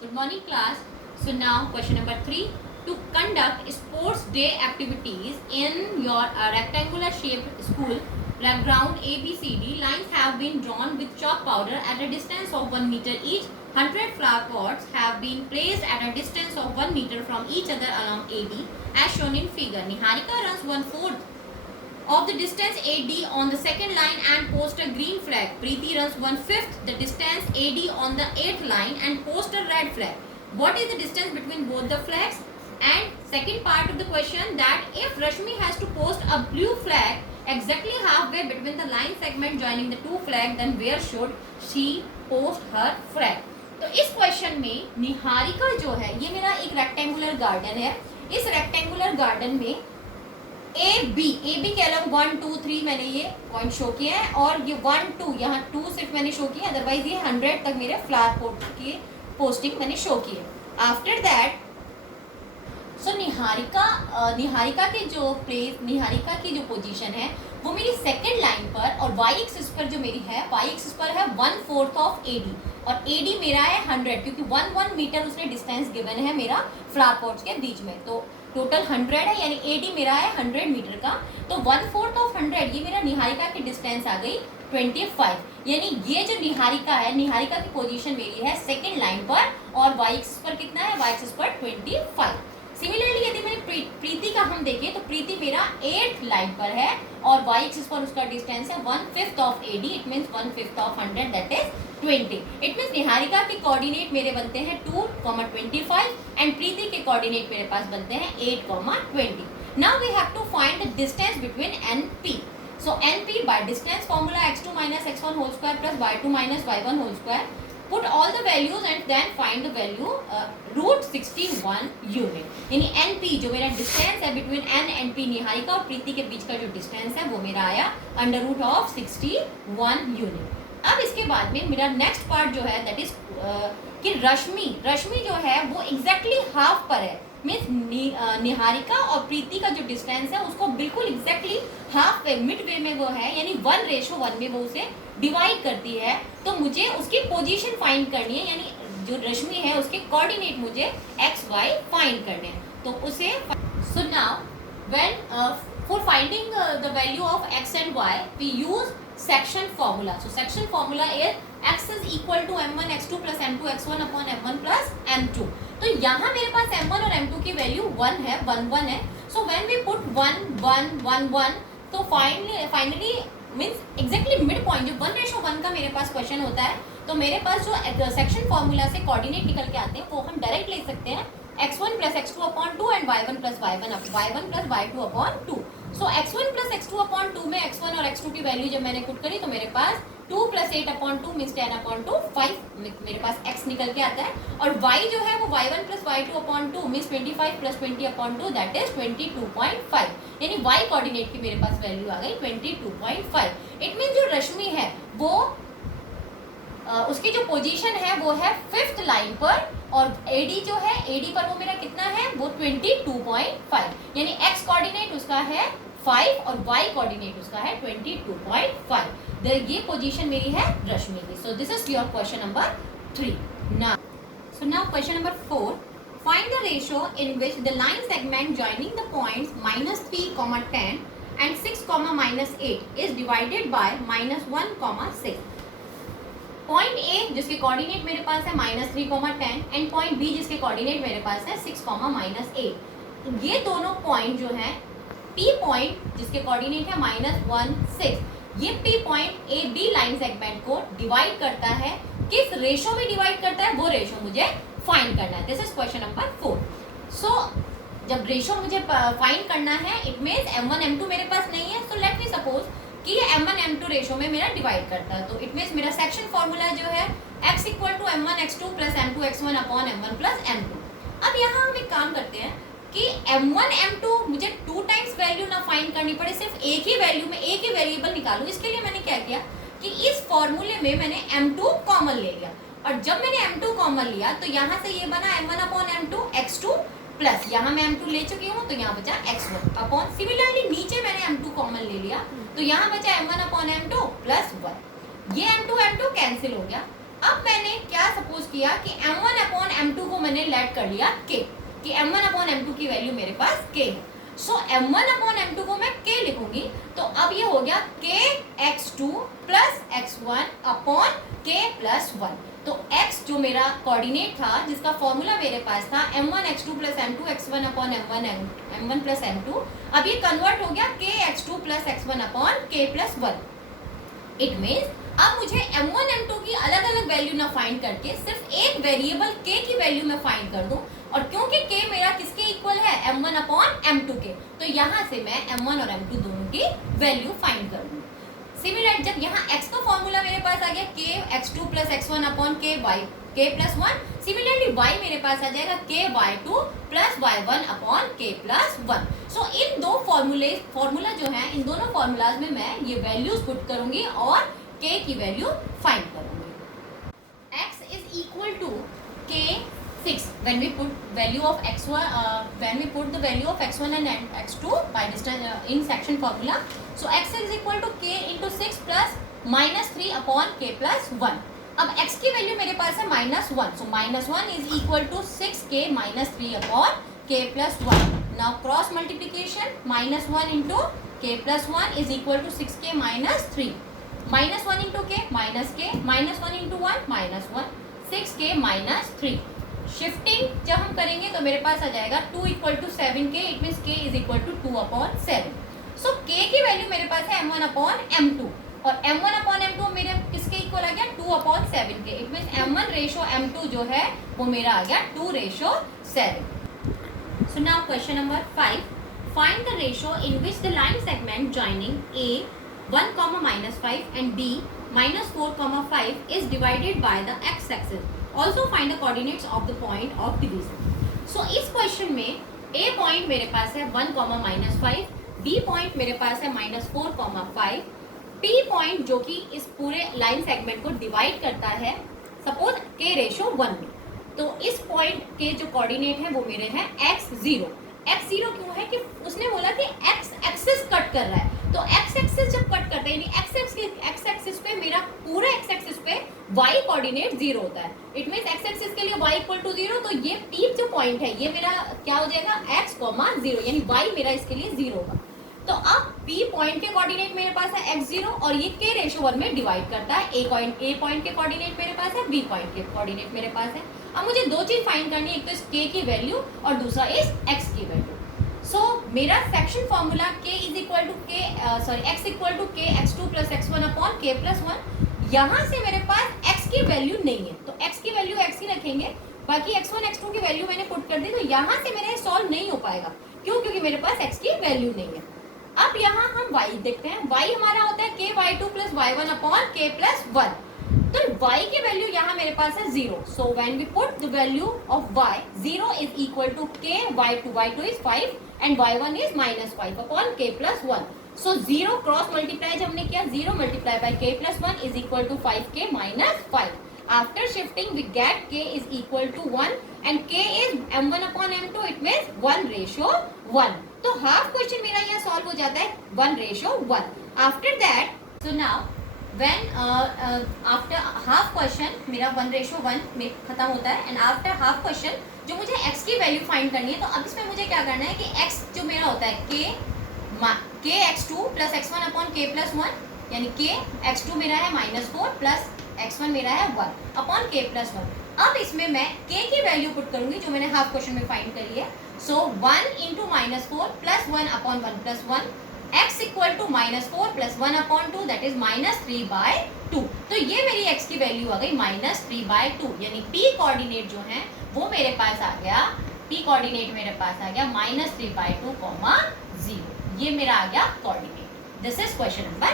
Good morning, class. So now question number 3. To conduct sports day activities in your rectangular shaped school ground ABCD, lines have been drawn with chalk powder at a distance of 1 meter each. 100 flower pots have been placed at a distance of 1 meter from each other along AD as shown in figure. Niharika runs 1/4 of the distance AD on the second line and post a green flag. Preeti runs 1/5 the distance AD on the 8th line and post a red flag. What is the distance between both the flags? And second part of the question, that if Rashmi has to post a blue flag exactly halfway between the line segment joining the two flags, then where should she post her flag? तो इस question में निहारिका जो है, ये मेरा एक rectangular garden है. इस रेक्टेंगुलर गार्डन में ए बी के अलग 1 2 3 मैंने ये पॉइंट शो किए हैं और ये 1 2 यहाँ 2 सिर्फ मैंने शो किया, अदरवाइज ये 100 तक मेरे फ्लावर पोट की पोस्टिंग मैंने शो की है. आफ्टर दैट सो निहारिका की जो पोजीशन है वो मेरी सेकंड लाइन पर और वाई एक्सिस पर जो मेरी है, वाई एक्सिस पर है 1/4 ऑफ एडी और एडी मेरा है 100 क्योंकि 1 मीटर उसने डिस्टेंस गिवन है मेरा फ्लावर पॉट्स के बीच में. तो टोटल 100 है यानी एडी मेरा है 100 मीटर का. तो 1/4 ऑफ 100 ये मेरा निहारिका की डिस्टेंस आ गई 25. यानी ये जो निहारिका है, निहारिका की पोजीशन मेरी है सेकंड लाइन पर और वाई एक्सिस पर कितना है, वाई एक्सिस पर 25. सिमिलरली यदि मैं प्रीति का हम देखें तो प्रीति मेरा 8th लाइन पर है और वाई एक्सिस पर उसका डिस्टेंस है 1/5 of AD. It means 1/5 of 100 that is 20. It means Niharika के कोऑर्डिनेट मेरे बनते हैं 2,25 एंड प्रीति के कोऑर्डिनेट मेरे पास बनते हैं 8,20. Now we have to find the distance between N P. So N P by distance formula x2 - x1 whole square plus y2 - y1 whole square. Put all the values and then find the value √61 unit. यानी NP जो मेरा distance है between N and P, Niharika और प्रीति के बीच का जो distance है वो मेरा आया √61 यूनिट. अब इसके बाद में मेरा नेक्स्ट पार्ट जो है दैट इज कि रश्मि जो है वो एग्जैक्टली हाफ पर है. मीन्स निहारिका और प्रीति का जो डिस्टेंस है उसको बिल्कुल exactly half way mid way में वो है, यानी 1:1 में वो उसे डिवाइड करती है. तो मुझे उसकी पोजीशन फाइंड करनी है, यानी जो रश्मि है उसके कोऑर्डिनेट मुझे एक्स वाई फाइंड करने हैं. तो उसे so now when for finding the value of X and Y we use section formula. So section formula is x is equal to m1 x2 plus m2 x1 upon m1 plus m2. तो यहाँ मेरे पास m1 और m2 की value 1 है, 1 1 है. सो when we put 1 1 1 1 तो finally means exactly mid point जो 1:1 का मेरे पास क्वेश्चन होता है, तो मेरे पास जो सेक्शन फॉर्मूला से कोऑर्डिनेट निकल के आते हैं वो हम डायरेक्ट ले सकते हैं x1 plus x2 upon 2 and y1 plus y2 upon 2. So x1 plus x2 upon 2 में x1 और x2 की वैल्यू जब मैंने पुट करी तो मेरे पास 2 plus 8 upon 2 मीन्स 10 upon 2 5 मेरे पास x निकल के आता है. और y जो है वो y1 plus y2 upon 2 means 25 plus 20 upon 2 that is 22.5. यानी y कोऑर्डिनेट की मेरे पास वैल्यू आ गई 22.5. इट मीन्स जो रश्मि है वो उसकी जो पोजीशन है वो है 5th लाइन पर और AD जो है AD पर वो मेरा कितना है वो 22.5. यानी x कोऑर्डिनेट उसका है 5 और y कोऑर्डिनेट उसका है 22.5. ये पोजीशन मेरी है रश्मि की. So this is your question number 3. Now question number 4. Find the ratio in which the line segment joining the points -3, 10 and 6, -8 is divided by -1, 6. Point A जिसके कोऑर्डिनेट मेरे पास है -3, 10 एंड पॉइंट बी जिसके coordinate मेरे पास है 6, -8. ये दोनों पॉइंट जो है पी पॉइंट जिसके कोऑर्डिनेट है -1, 6, ये P point A B line segment को डिवाइड करता है. किस रेशो में डिवाइड करता है वो रेशो मुझे फाइंड करना है. This is question number 4. सो जब रेशो मुझे फाइंड करना है इट मीन्स m1 m2 मेरे पास नहीं है. सो लेट मी सपोज कि ये m1 m2 रेशो में मेरा डिवाइड करता है. तो इट मीन्स मेरा सेक्शन फॉर्मूला जो है x equal to m1 x2 plus m2 x1 upon m1 plus m2. अब यहाँ हम एक काम करते हैं कि m1 m2 मुझे 2 टाइम्स वैल्यू ना फाइंड करनी पड़े, सिर्फ एक ही वैल्यू में एक ही वेरिएबल निकालूं. इसके लिए मैंने क्या किया कि इस फॉर्मूले में मैंने m2 कॉमन ले लिया और जब मैंने m2 कॉमन लिया तो यहाँ से ये बना m1 upon m2 x2 plus यहाँ मैं m2 ले चुकी हूँ तो यहाँ बचा x1 अपॉन. सिमिलरली नीचे मैंने m2 कॉमन ले लिया तो यहाँ बचा m1 अपॉन m2 प्लस 1. ये m2 कैंसिल हो गया. अब मैंने क्या सपोज किया कि m1 अपॉन m2 को मैंने लेट कर लिया k, कि m1 अपॉन m2 की वैल्यू मेरे पास k है। सो m1 अपॉन m2 को मैं k लिखूंगी, तो अब ये हो गया k x2 plus x1 upon k plus 1। तो x जो मेरा कोऑर्डिनेट था, जिसका फॉर्मूला मेरे पास था m1 x2 plus m2 x1 upon m1 plus m2, अब ये कन्वर्ट हो गया k x2 plus x1 upon k plus 1। It means अब मुझे m1 m2 की अलग अलग वैल्यू ना फाइंड करके सिर्फ एक वेरिएबल k की वैल्यू मैं फाइंड कर दूं, और क्योंकि k मेरा किसके इक्वल है, m1 अपॉन m2 के, तो यहाँ से मैं m1 और m2 दोनों की वैल्यू फाइंड कर दूँ। सिमिलर जब यहाँ x का फॉर्मूला मेरे पास आ गया k x2 plus x1 upon k plus 1, similarly y मेरे पास आ जाएगा k y2 plus y1 upon k plus 1। सो इन दो फॉर्मूला जो है, इन दोनों फॉर्मूलाज में मैं ये वैल्यूज पुट करूंगी और k की वैल्यू फाइंड करूंगी। x is equal to k 6 when we put value of x1 when we put the value of x1 and x2 by distance in section formula, so x is equal to k into 6 plus minus 3 upon k plus 1। अब x की value मेरे पास है -1, so -1 is equal to 6k minus 3 upon k plus 1। now cross multiplication, -1 into k plus 1 is equal to 6k minus 3, -1 into k, -1 into 1 -1, 6k minus 3। Shifting जब हम करेंगे तो मेरे पास आ जाएगा 2 equal to 7k, it means k is equal to 2 upon 7। So k की value मेरे पास है m1 अपॉन m2, और m1 अपॉन m2 मेरे किसके इक्वल आ गया, 2 upon 7k, it means m1 ratio m2 जो है वो मेरा आ गया 2:7। So now question number 5, find the ratio in which the line segment joining a 1, -5 and b -4, 5 is divided by the x-axis. Also find the coordinates of the point of division. So इस question में a point मेरे पास है 1, -5, b point मेरे पास है -4, 5, p point जो कि इस पूरे लाइन सेगमेंट को डिवाइड करता है सपोज k रेशो 1 में। तो इस पॉइंट के जो कोऑर्डिनेट है वो मेरे हैं x0। x0 क्यों है कि उसने बोला कि x एक्सिस कट कर रहा है, तो x एक्सिस जब कट करते हैं यानी x एक्सिस पे मेरा पूरे x एक्सिस पे y कोऑर्डिनेट 0 होता है, इट मींस x एक्सिस के लिए y इक्वल टू 0, तो ये p जो पॉइंट है ये मेरा क्या हो जाएगा x, 0 यानी y मेरा इसके लिए 0 होगा। तो अब p पॉइंट के कोऑर्डिनेट मेरे पास है x0 और ये k रेशो 1 में डिवाइड करता है। a पॉइंट के कोऑर्डिनेट मेरे पास है, b पॉइंट के कोऑर्डिनेट मेरे पास है। अब मुझे दो चीज फाइंड करनी है, एक तो इस k की वैल्यू और दूसरा इस x की वैल्यू। सो मेरा section formula k is equal to x equal to k x2 plus x1 upon k plus 1। यहाँ से मेरे पास x की वैल्यू नहीं है, तो x की वैल्यू x ही रखेंगे, बाकी x1 x2 की वैल्यू मैंने पुट कर दी, तो यहाँ से मेरा सॉल्व नहीं हो पाएगा। क्यों? क्योंकि मेरे पास x की वैल्यू नहीं है। अब यहाँ हम y देखते हैं, y हमारा होता है k y2 plus y1 upon k plus 1। तो y की वैल्यू यहाँ मेरे पास है 0, so when we put the value of y, 0 is equal to k y2 is 5 and y1 is -5 upon k plus 1। So 0 cross multiply जब हमने किया, 0 multiply by k plus 1 is equal to 5k minus 5। After shifting we get k is equal to 1 and k is m1 upon m2, it means 1:1। तो half question मेरा यहाँ solve हो जाता है 1:1। After that, so now when after half question मेरा 1:1 में खत्म होता है, एंड आफ्टर हाफ क्वेश्चन जो मुझे x की वैल्यू फाइंड करनी है, तो अब इसमें मुझे क्या करना है कि x जो मेरा होता है k x2 plus x1 upon k plus 1, यानी k x2 मेरा है -4 प्लस x1 मेरा है 1 अपॉन k प्लस 1। अब इसमें मैं k की वैल्यू पुट करूंगी जो मैंने हाफ क्वेश्चन में फाइंड करी है। So 1 into -4 plus 1 upon 1 plus 1, x equal to -4 plus 1 upon 2, that is -3/2। तो ये मेरी x की वैल्यू आ गई -3/2, यानी p कोऑर्डिनेट जो है वो मेरे पास आ गया, p कोऑर्डिनेट मेरे पास आ गया -3/2, 0। ये मेरा आ गया coordinate. This is question number